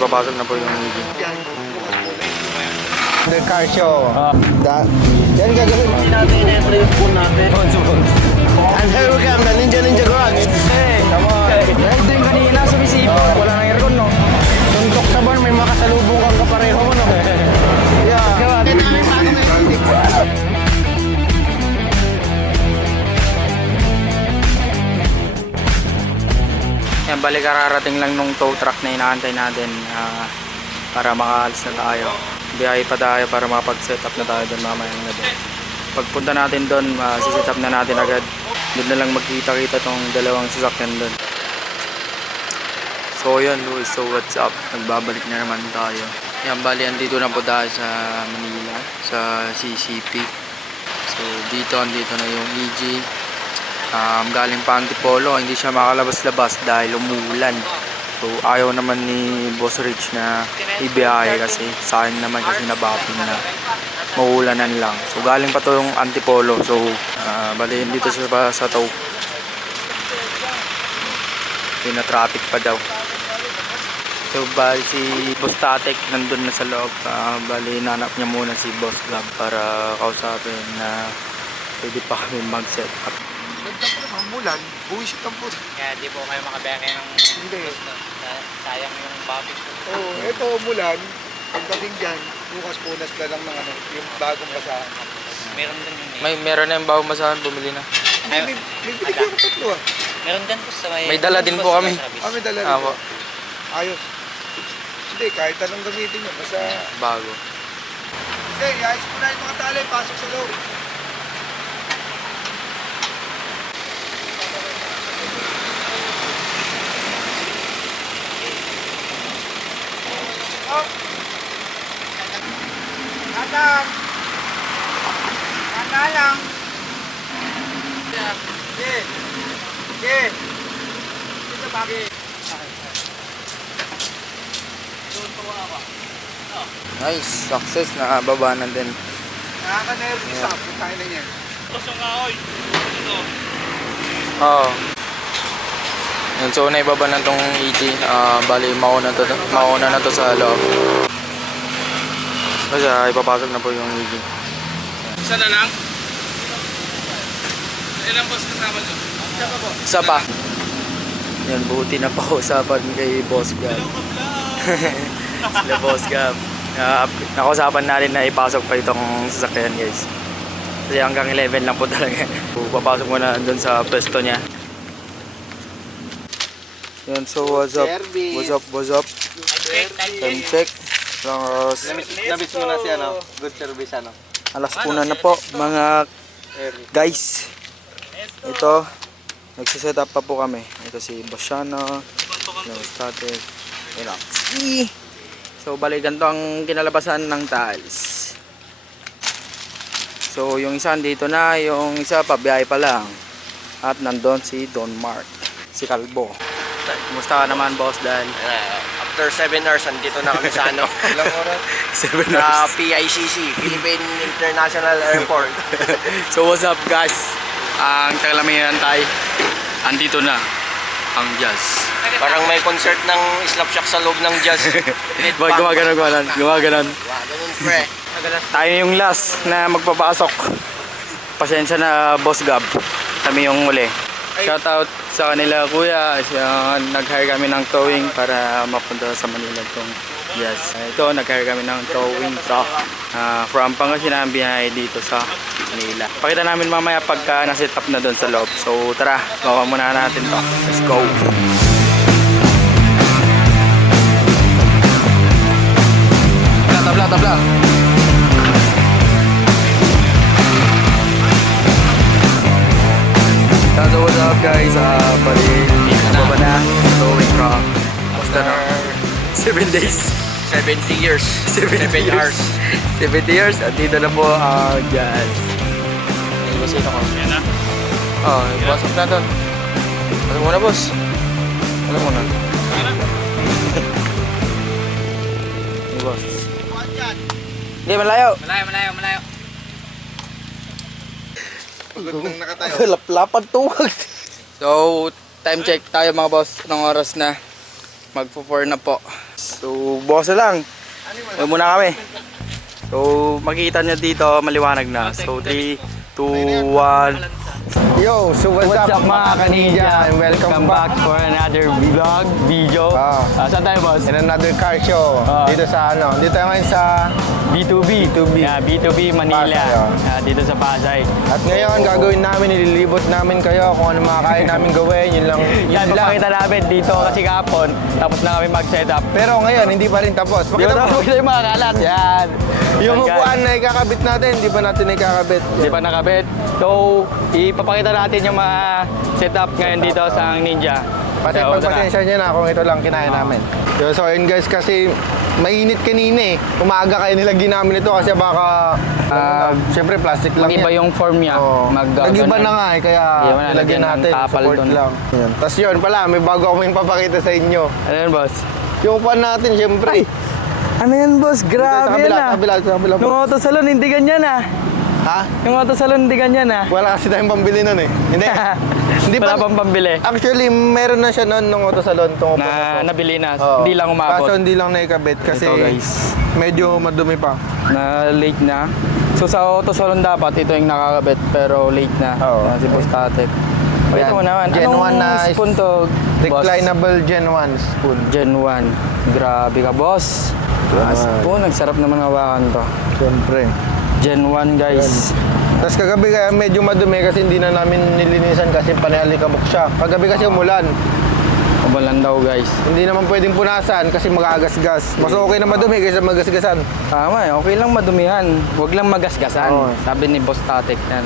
Papasok na po yung meeting. The car show. Yan gagawin natin yung spoon natin. And here we come, the Ninja Garage. Hey, come on. Ito yung kanina sumisipon. Wala nang aircon, no? Suntok sa bar, may makasalubong kang kapareho mo, no? Yeah. Ito namin sa akin na Yan, balik kararating lang nung tow truck na inaantay natin para makaalis na tayo. Biyahe pa tayo para makapag-set up na tayo doon mamaya na doon. Pagpunta natin doon, siset up na natin agad. Doon na lang magkita-kita tong dalawang sasakyan doon. So yun Luis, so what's up? Nagbabalik na naman tayo. Yan, bali andito na po tayo sa Manila, sa CCP. So andito na yung EG. Galing pa Antipolo, hindi siya makalabas-labas dahil umuulan. So ayaw naman ni Boss Rich na ibiyahe kasi sa akin naman kasi nabapin na mauulanan lang. So galing pa to yung Antipolo. So bali dito siya sa tow. Pina-traffic pa daw. So bali si Boss Tatek nandun na sa loob. Bali nanap niya muna si Boss Gab para kausapin na pwede pa kami mag-set up. Mulan, buwisit ang puto. Kaya di po kayo makabeke ng Hindi. sayang yung babit ko. Oo, ito mulan. Pagdating dyan, bukas punas na lang ng ano, yung bagong basahan. Meron din yung Meron na yung bagong masahan, bumili na. May binigyan ko tatlo ah. Meron din po sa May dala din po kami. May dala rin. Apo, Ayos. Hindi, kahit anong gamitin nyo. Basta... bago. Hindi, ayos mo na yung mga tali. Pasok sa loob. Up! Kanan! Kanan lang! Sige! Sige! Dito ba? Nice, success, nakababa na din. Nakaka-nervous ah. Puntahin na niyan. Oo. Yun, so naibaba na tong ET. Bali, mauna na to sa loob. Kasi ipapasok na po yung ET. Isa na lang? Ilang boss kasama nyo? Isa pa po. Isa pa. Yan, buti na pausapan kay Boss Gab. Sila Boss Gab. Nakausapan natin na ipasok pa itong sasakyan, guys. Kasi hanggang 11 lang po talaga. Papasok mo na doon sa pwesto niya. Yan, so what's up? What's up? Time check. Nabis mo na siya, no? Good service, ano? Alas 1 na po, mga guys. Ito, nagsiset up pa po kami. Ito si Bashano, Static, Relaxi. So, bali ganito ang kinalabasan ng tiles. So, yung isa dito na, yung isa pabiyahe pa lang. At nandun si Don Mark, si Kalbo. Kumusta ka naman, boss, Dan? After 7 hours, andito na kami sa ano? Ilang oras? 7 Sa hours. PICC, Philippine International Airport. So, what's up, guys? Ang tagalamihan tayo. Andito na ang jazz. Parang may concert ng Slapshot sa loob ng jazz. Gumaganon. Ganun, pre. Tayo yung last na magpapasok. Pasensya na, Boss Gab. Kami yung uli. Shoutout sa kanila, kuya. Nag-hire kami ng towing para mapunta sa Manila itong yes. Ito, nag-hire kami ng towing truck. From Pangasinan, biyahe dito sa Manila. Pakita namin mamaya pagka na-set up na doon sa loob. So tara, gawa muna natin to. Let's go! Tabla. So what's up, guys? Bali, baba na. Towing truck. Basta na. 7 days. 70 years. 7 hours. 70 years. At dito na po ang jazz. Iwasin ako. Yan na. Pasok na doon. Pasok muna, boss. Pasok muna. Boss. Hindi, malayo. Malayo. Pagod nang nakatayo. Laplapad tuwag. So, time check tayo mga boss. Anong oras na? Magpo-4 na po. So, bukas na lang. Huwag muna kami. So, makikita nyo dito, maliwanag na. So, 3, 2, 1. Yo, so what's up mga kaninja? and welcome back for another vlog, video. Saan tayo, boss? in another car show. Dito sa dito tayo ngayon sa B2B. Yeah, B2B Manila. Pasay, Dito sa Pasay. At ngayon gagawin namin, nililibot namin kayo kung ano mga kaya namin gawin, yun lang. Yan, papakita namin dito kasi kahapon. Tapos na kami mag-setup. Pero ngayon, hindi pa rin tapos. Yun Pakita na, mo, yung mga kalat. Yan. yung Yan, upuan na ikakabit natin, hindi pa natin ikakabit. Di pa nakabit. So, ipapakita natin yung mga setup ngayon dito sa Ninja. So, Pagpasensya nyo na kung ito lang kinaya namin. So ayun guys, kasi mainit kanina eh. Umaga kayo nilagyan namin ito kasi baka, syempre plastic lang Iba yan. yung form niya. Oo. Nag-iba na nga eh, kaya Iba na, nilagyan lagyan ng natin, kapal support dun. lang. Yan. Tapos yun pala, may bago akong papakita sa inyo. Ano yun, boss? Yung upuan natin, syempre. Ano yan, boss? Grabe sa kabila, sa kabila. Yung auto salon, hindi ganyan ah. Ha? Yung auto salon, hindi ganyan ah. Wala kasi tayong pambili nun eh. Hindi. Hindi Wala pa. pang pambili. Actually, meron na siya noon nung auto salon. Tong upuan Na na to. nabili na. Oo. Hindi lang umabot. Kaso hindi lang naikabit kasi Ito, guys. medyo madumi pa. Na late na. So sa auto salon dapat ito yung nakakabit pero late na. Oo. Si Boss Tatek. Pakita mo naman. Gen Anong 1 na spoon to, boss? Reclinable Gen 1 spoon. Gen 1. Grabe ka, boss. Spoon, nagsarap naman hawakan to. Siyempre. Gen 1, guys. Tapos kagabi kaya medyo madumi kasi hindi na namin nilinisan kasi panihalikabok siya. Kagabi kasi umulan. Kabalan daw, guys. Hindi naman pwedeng punasan kasi magagasgas. Mas okay na madumi kaysa magasgasan. Tama eh, okay lang madumihan. Huwag lang magasgasan. Oo. Sabi ni Boss Tatek yan.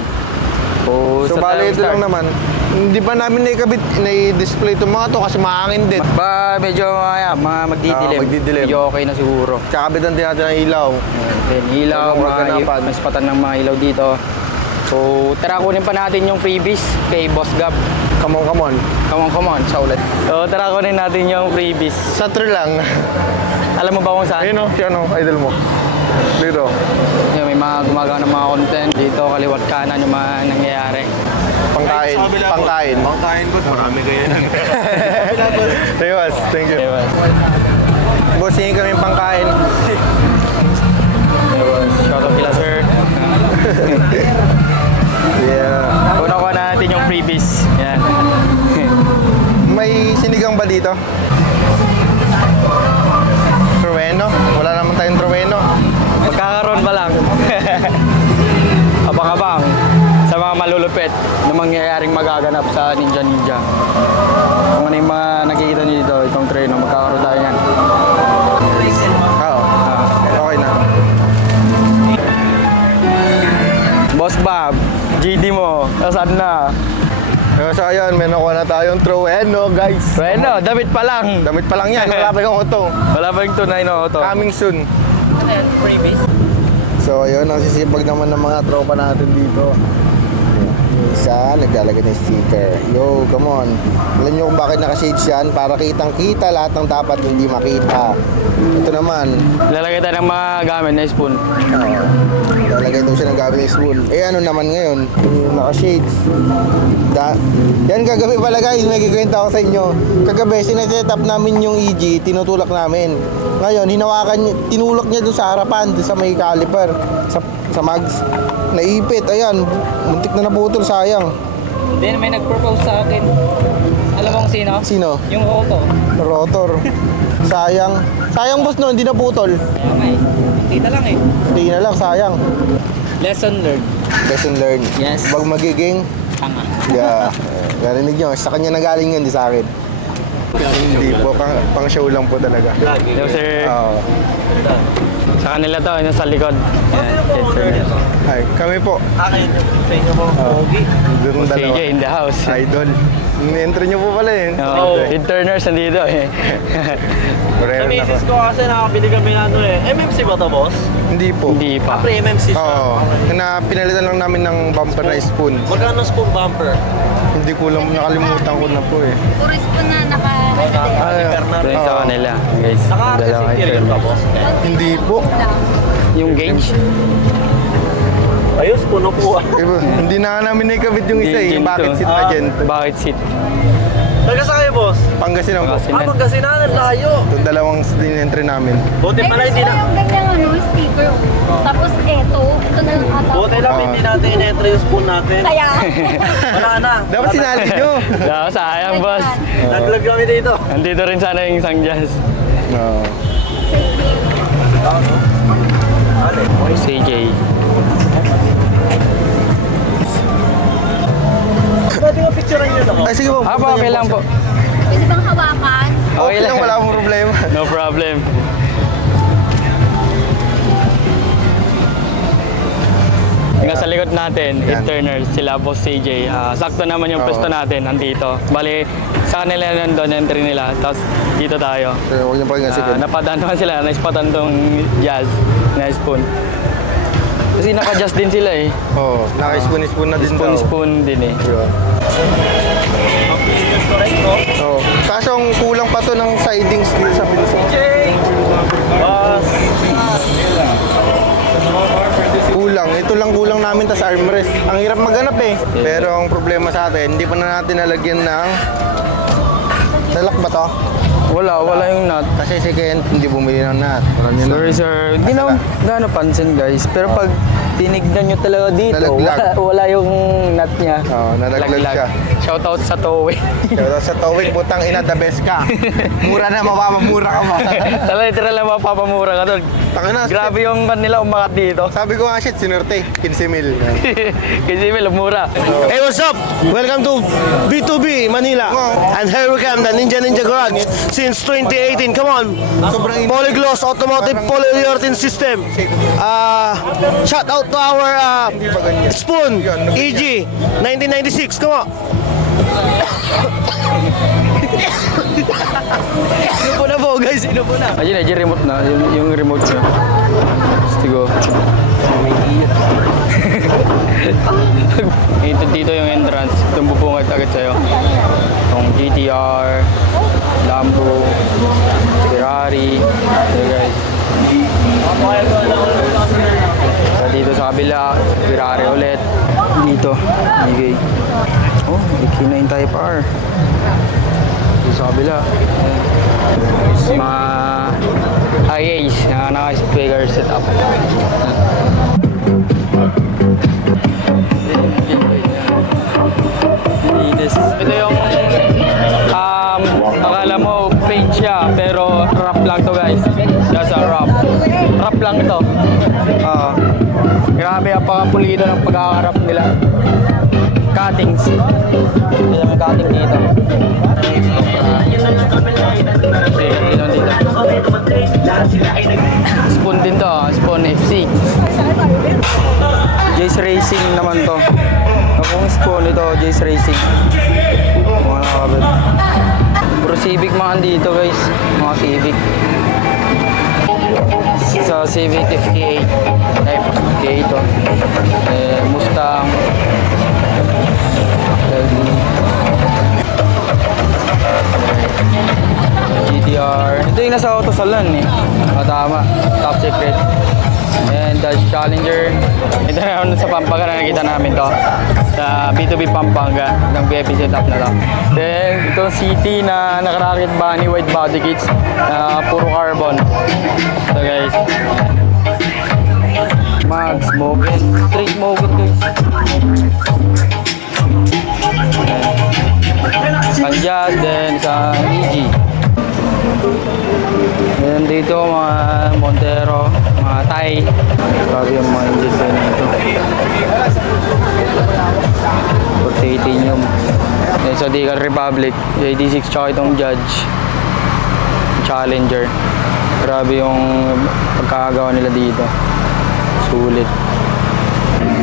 Oh, So bali ito lang naman. Hindi pa namin naikabit, na-display itong mga to kasi maangin din. Ba, medyo mga magdidilim. magdidilim. Medyo okay na siguro. Kakabitan din natin ang ilaw. Then, ilaw, Huwag mong maganapan. may spatan ng mga ilaw dito. So, tara kunin pa natin yung freebies kay Boss Gab. Come on, come on. Come on, sa ulit. So, tara kunin natin yung freebies. Sa tree lang. Alam mo ba kung saan? Ayun o, siya no, idol mo. Dito. Yung may mga gumagawa ng mga content dito, kaliwat kanan yung mga nangyayari. Pangkain. Pangkain. Pangkain boss, marami kayo yan. Rewas, thank you. Diba? Boss, hingin kami pangkain. Shout out kila sir. Yeah. Una ko na natin yung freebies. Yan. May sinigang ba dito? Trueno? Wala naman tayong trueno. Magkakaroon pa lang. Abang-abang sa mga malulupit na mangyayaring magaganap sa Ninja. Kung ano yung mga nakikita niyo dito, itong treno, magkakaroon tayo yan. Oo. Okay na. Boss Bob, GD mo, nasaan na? So ayun, may nakuha na tayong trueno, guys. Bueno, damit pa lang. Damit pa lang yan. Wala pa yung auto. Wala pa yung tunay na auto. Coming soon. Freebies. So ayun, ang sisipag naman ng mga tropa natin dito. Yung isa, naglalagay ng sticker. Yo, come on. Alam nyo kung bakit naka-shades yan? Para kitang-kita lahat ng dapat hindi makita. Ito naman, Lalagay tayo ng mga gamit na spoon. lalagay daw siya ng gamit ng spoon. Eh ano naman ngayon? Yung naka-shades. Yan kagabi pala guys, may kikwenta ako sa inyo. Kagabi, sineset up namin yung EG, tinutulak namin. Ngayon, tinulak niya doon sa harapan, doon sa may caliper, sa mags. Naipit, ayan, muntik na naputol, sayang. Then may nag-propose sa akin. Alam mo kung sino? Sino? Yung auto. Rotor. Sayang. Sayang boss no, hindi naputol. Kaya nga eh. Kita lang eh. Hindi na lang, sayang. Lesson learned. Lesson learned. Yes. Wag magiging, Tanga. yeah. Narinig nyo, sa kanya nagaling yun, di sa akin. Hindi po, pang show lang po talaga. Yo sir. Oo. Sa kanila to, yung sa likod. Yan. Ay, kami po. Akin, sa inyo po. Pogi. Doon dalawa. CJ in the house. Idol. Ni-entry nyo po pala eh. Oh, interners nandito eh. Sa Forever na po. misis ko kasi nakabili kami ng ano eh. MMC ba to boss? Hindi po. Hindi pa. Pre MMC siya. Oo. Na pinalitan lang namin ng bumper na spoon. Magkano spoon bumper? Hindi ko lang, nakalimutan ko na po eh. Puris po na naka... Ito yung sa kanila, guys. Dalawa Naka-RS interior ba boss? Hindi po. Yung gauge. Ayos, puno po. Hindi na namin naikabit yung isa eh. Yung Gin bakit to. seat na dyan. Bakit seat? Taga saan kayo, boss? Pangasinan po. Pangasinan, ang layo. Itong dalawang din-entry namin. Buti pala hindi na. yung ganyang sticker. Tapos ito na lang ata. Buti lang hindi natin in-entry yung spoon natin. Kaya, Wala na. Dapat sinali nyo. Sayang, boss. Naglag kami dito. Nandito rin sana yung isang jazz. Oo. CJ. Pwede nga picturean nyo ako. Ay, sige po. Okay lang po. pwede bang hawakan? Okay lang, wala akong problema. No problem. Yung sa likod natin, interners, sila Boss CJ. Sakto naman yung pwesto natin, nandito. Bali, sa kanila nandun, entry nila. Tapos dito tayo. So, huwag niyo pakinggan sige. Napadaan naman sila, naispatan tong jazz, na spoon. Kasi naka-jazz din sila eh. Oo, naka-spoon na din daw. Spoon din eh. Diba? Oo. Kaso ang kulang pa to ng sidings dito sa pinuso. Boss. Kulang. Ito lang kulang namin tas armrest. Ang hirap maghanap eh. Pero ang problema sa atin, hindi pa na natin nalagyan ng... Nalak ba to? Wala yung nut. Kasi si Kent hindi bumili ng nut. Sorry sir, hindi na gano'n pansin guys. Pero pag tinignan nyo talaga dito, Nalaglag. wala yung nut niya. Oo, nalaglag siya. Shoutout sa Towe. Kaya sa towing, butang ina, the best ka. Mura na, mapapamura ka mo. Talaga literal lang mapapamura ka doon. Tangina, Grabe yung kanila umakat dito. sabi ko nga shit, sinurte, 15 mil. Kasi may mura. Hey, what's up? Welcome to B2B Manila. And here we come, the Ninja Garage since 2018. Come on. Sobrang Polygloss Automotive Polyurethane System. Shout out to our Spoon EG 1996. Come on. Inupo na po guys, inupo na. Ayun, remote na. Yung remote niya. Stigo. Dito yung entrance. Itong bubungad agad sa'yo. Itong GTR, Lambo, Ferrari. Ito guys. Dito sa kabila, Ferrari ulit. Dito, bigay. Oh, K9 Type R. Dito sa kabila. Mga IAs na naka-speaker setup. Ito yung akala mo paint siya pero wrap lang to guys. That's a wrap. Wrap lang to. Grabe ang pakapulido ng pagkakarap nila. Cuttings. Ito yung cutting dito. Spoon din to, Spoon FC. Jace Racing naman to. Akong Spoon ito, Jace Racing. Mga nakakabit. Puro Civic mga dito guys. Mga Civic. Sa Civic FK8. Type FK8 to. Mustang. GTR. Ito yung nasa auto salon eh. Tama. Top secret. And Dodge Challenger. Ito na yun sa Pampanga na nakita namin to. Sa B2B Pampanga. Ng VIP setup na to. Then itong city na nakarakit bunny white body kits. Na puro carbon. So guys. Mag smoke it. Straight smoke it guys. Kanjas, then sa EG. Then dito mga Montero, mga Thai. Grabe yung mga engine kayo nito. 40 titanium. Then sa Decal Republic, JD6 tsaka itong Judge Challenger. Grabe yung pagkakagawa nila dito. Sulit.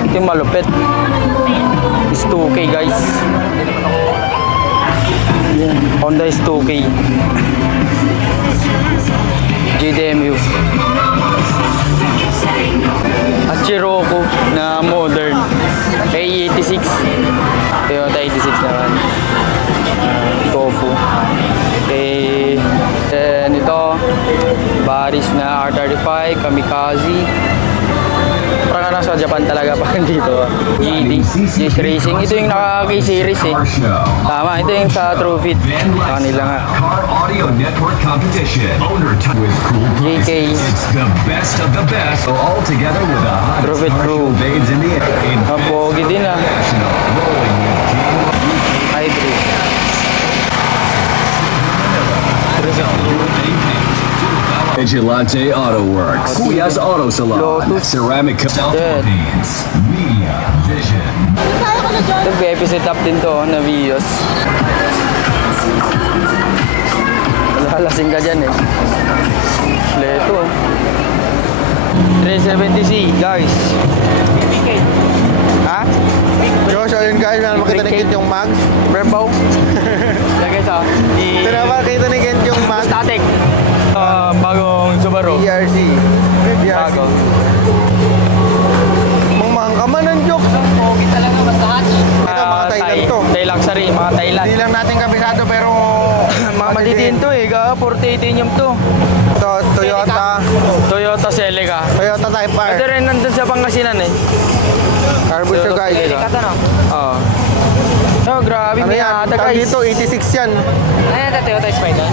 Ito yung malupit. Is 2K guys. Honda is 2K. GDMU. At Cherokee na modern. A86. Toyota 86 naman. Tofu. Then ito, Baris na R35, Kamikaze. parang nasa Japan talaga parang dito. GD, GS Racing. Ito yung naka-K-series eh. Tama, ito yung sa TrueFit. Sa kanila nga. Car Audio Network Competition. Owner with cool JK. It's the best of the best. So all together with the hottest TrueFit car Crew. show babes in the in Mapogi din ah. National rolling with King Hybrid. Vigilante Auto Works. Kuyas Auto Salon. Lotus. Ceramic Philippines. Media Vision. Ito, episode up din to oh, na videos. Lalasing ka dyan eh. Leto. 370C, guys. Ha? Yo, so yun guys, makita ni Kent yung mags. Brembo. Lagay sa Ito na makita ni Kent yung mags. static. Bagong Subaru. BRC. Bago. Mangmahang ka man ang joke. Pogi talaga, basta hatch. Ito, mga Thailand to. Thai luxury, mga Thailand. Hindi lang natin kabisado pero Mga malitin to eh, 40 titanium to. Ito, Toyota. Toyota Celica. Toyota Type R. Ito rin nandun sa Pangasinan eh. Carbon siya guys. Oo. Oh, grabe Ano may yan? ata Tawag guys. dito, 86 yan. Ano yung Toyota Spider?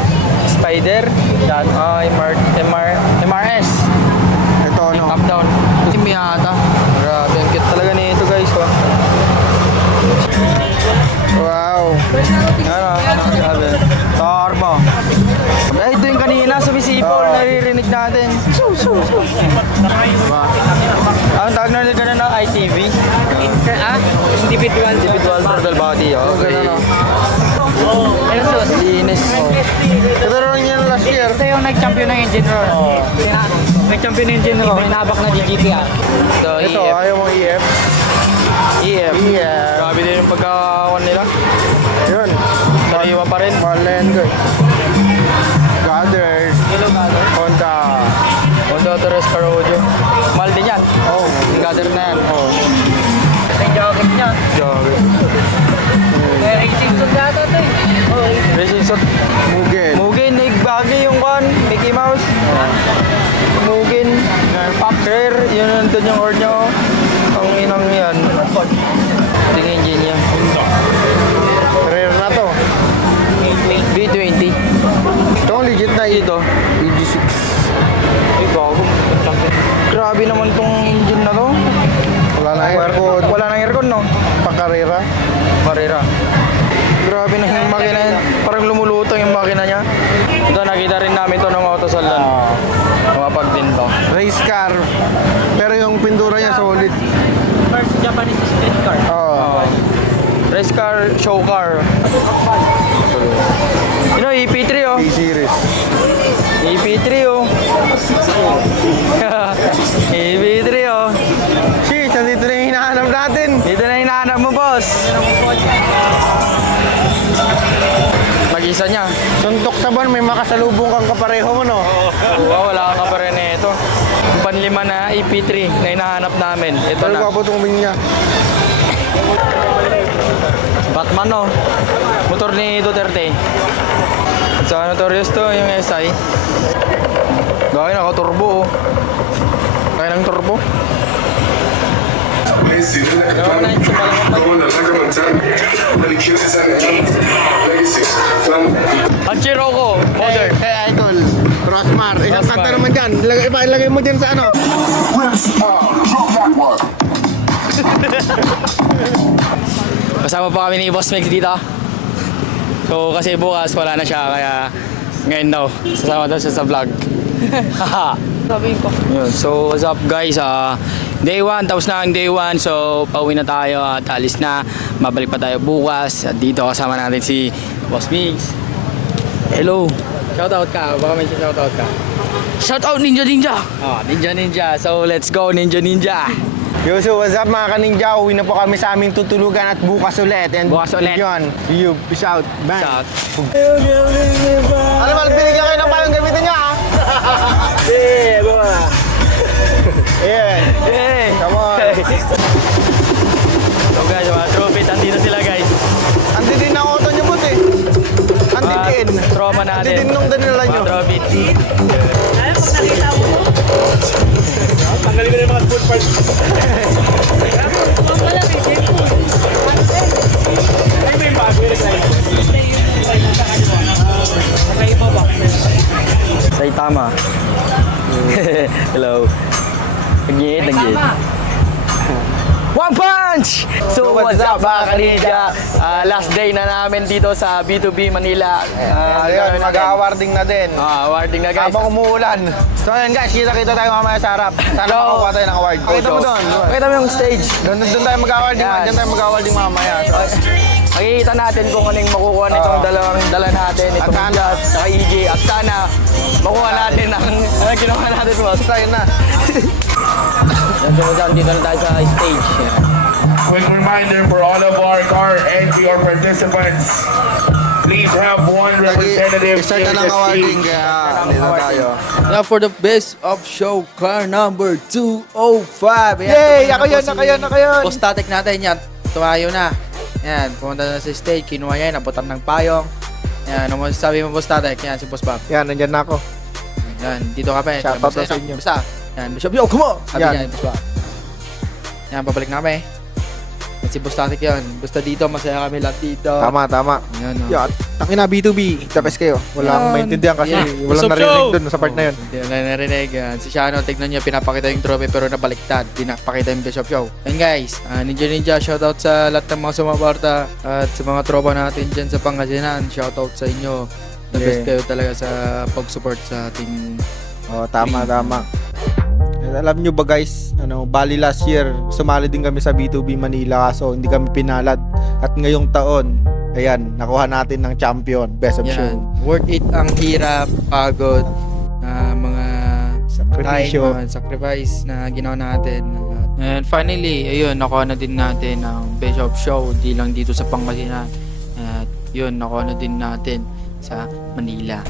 Spider. Yan. MRS. Ito ano. Top down. Kasi may ata. Grabe, ang cute talaga nito guys. Oh. Wow. Ano? Grabe. Turbo. Eh, ito yung kanina sumisipol. Naririnig natin. Ang tawag na nila na ITV. Individual throttle body. Oh, ganun oh. Versus. Linis. Oh. Ito rin yan last year. Ito yung nag-champion ng engine roll. Nag-champion ng engine roll. Hinabak na DGP ah. So, Ito, EF. ayaw mong EF. EF. EF. Grabe din yung pagkakawan nila. Yun. Sariwa pa rin. Marlen guys. Goddard. Honda. Honda Torres Caraudio. Mahal din yan. Oh. Yung gather na yan. Oh. Yung jogging niya. Grabe. Racing suit yata ito eh. Racing suit. Mugen. Mugin, nagbagay yung kan. Mickey Mouse. Mugin. Pop Rare. Yun nandun yung horn niya. Oh. Ang inang yan. Ito yung engine niya. Rare na to. B20. Ito ang legit na Ito. EG6. Ay, bago. Grabe naman tong engine na to. Wala na aircon. Wala nang aircon, no? Pakarera. Barera. Grabe na yung makina yan. Parang lumulutang yung makina niya. Ito, nakita rin namin to ng Autosalon. Mapag din to. Race car. Pero yung pintura niya solid. First Japanese street car. Oo. Race car, show car. You know, EP3 oh. E-series. EP3 oh. EP3 oh. Sheesh, dito na yung hinahanap natin. Dito na hinahanap mo, boss. Mag-isa niya. Suntok sa buwan, may makasalubong kang kapareho mo, no? Oo, wala ka pa rin ito. Yung panlima na EP3 na hinahanap namin. Ito Pero na. gwapo itong wing niya. Batman no. Motor ni Duterte. Sa notorious to yung SI. Gaya naka-turbo oh. Gaya ng turbo. Ang Chiroko, modern. Hey, idol. Rosmar. Isang Rosmar. kanta naman dyan. Ilagay mo dyan sa ano. Kasama pa kami ni Boss Mix dito. So kasi bukas wala na siya kaya ngayon daw. Sasama daw siya sa vlog. Sabihin ko. Yun. So what's up guys? Day 1, tapos na ang day 1. So pauwi na tayo at alis na. Mabalik pa tayo bukas. At dito kasama natin si Boss Mix. Hello. Shoutout ka. Baka may shoutout ka. Shoutout Ninja Ninja. Ninja Ninja. So let's go Ninja Ninja. Yo, so what's up mga kaninja? Uwi na po kami sa aming tutulugan at bukas ulit. And Bukas ulit. Yun. You, peace out. Bye. Shout. Ano ba, binigyan kayo ng payong gamitin niya, ha? Yeah, boy. Yeah. Hey. Come on. So guys, mga trophy, andito sila guys. Andi din ang auto niyo, boss, eh. Andi din. Trauma Andi natin. din nung danila Mga niyo. trophy. Tanggalin ko na yung mga food Saitama. Hello. Nag-iit. One punch! So what's up mga kanidya? Last day na namin dito sa B2B Manila. Ayun, mag-awarding na din. Awarding na guys. Habang umuulan. So ayun guys, kita-kita tayo mamaya sa harap. Sana makakuha tayo ng award. Pakita mo doon. Pakita mo yung stage. Doon tayo mag-awarding. Yan. Diyan tayo mag-awarding mamaya. Makikita natin kung ano yung makukuha nitong dala natin. Itong sana- Jazz, saka EJ. At sana makuha natin ang ginawa natin boss. Tayo na. Dito na tayo sa stage. Quick reminder for all of our car and your participants. Please have one representative Start take na the ng awarding. stage. Kaya dito tayo. Now for the best of show car number 205. Yay! Ako yun. Boss Tatek natin yan. Tumayo na. Yan, pumunta na sa stage. Kinuha yan, nabutan ng payong. Yan, ano mo sabi mo Boss Tatek? Yan, si Boss Bob. Yan, nandyan na ako. Yan, dito ka pa eh. Shoutout na sa inyo. Basta. Yan, Bishop, yo, come on! Sabi Yan. niya, Boss Bob. Yan, babalik na kami. Yan, si Boss Tatek yun. Basta dito, masaya kami lahat dito. Tama. Yan, no. Yo, taki na B2B. Tapos kayo. Wala akong Yan. maintindihan kasi Yeah. walang narinig dun sa part na yun. Hindi na narinig. Yan. Si Shano, tignan niya, pinapakita yung trophy pero nabaliktad. Pinapakita yung Bishop Show. And guys, Ninja, shoutout sa lahat ng mga sumaporta at sa mga tropa natin dyan sa Pangasinan. Shoutout sa inyo. The best kayo talaga sa pag-support sa ating... Oh, tama. And alam nyo ba guys, bali last year, sumali din kami sa B2B Manila kaso hindi kami pinalad. At ngayong taon, ayan, nakuha natin ng champion, best of show. Yan. Worth it ang hirap, pagod, mga Sakripisyo. time, sacrifice na ginawa natin. And finally, ayun, nakuha na din natin ang Best of Show, di lang dito sa Pangasinan. At yun, nakuha na din natin sa Manila.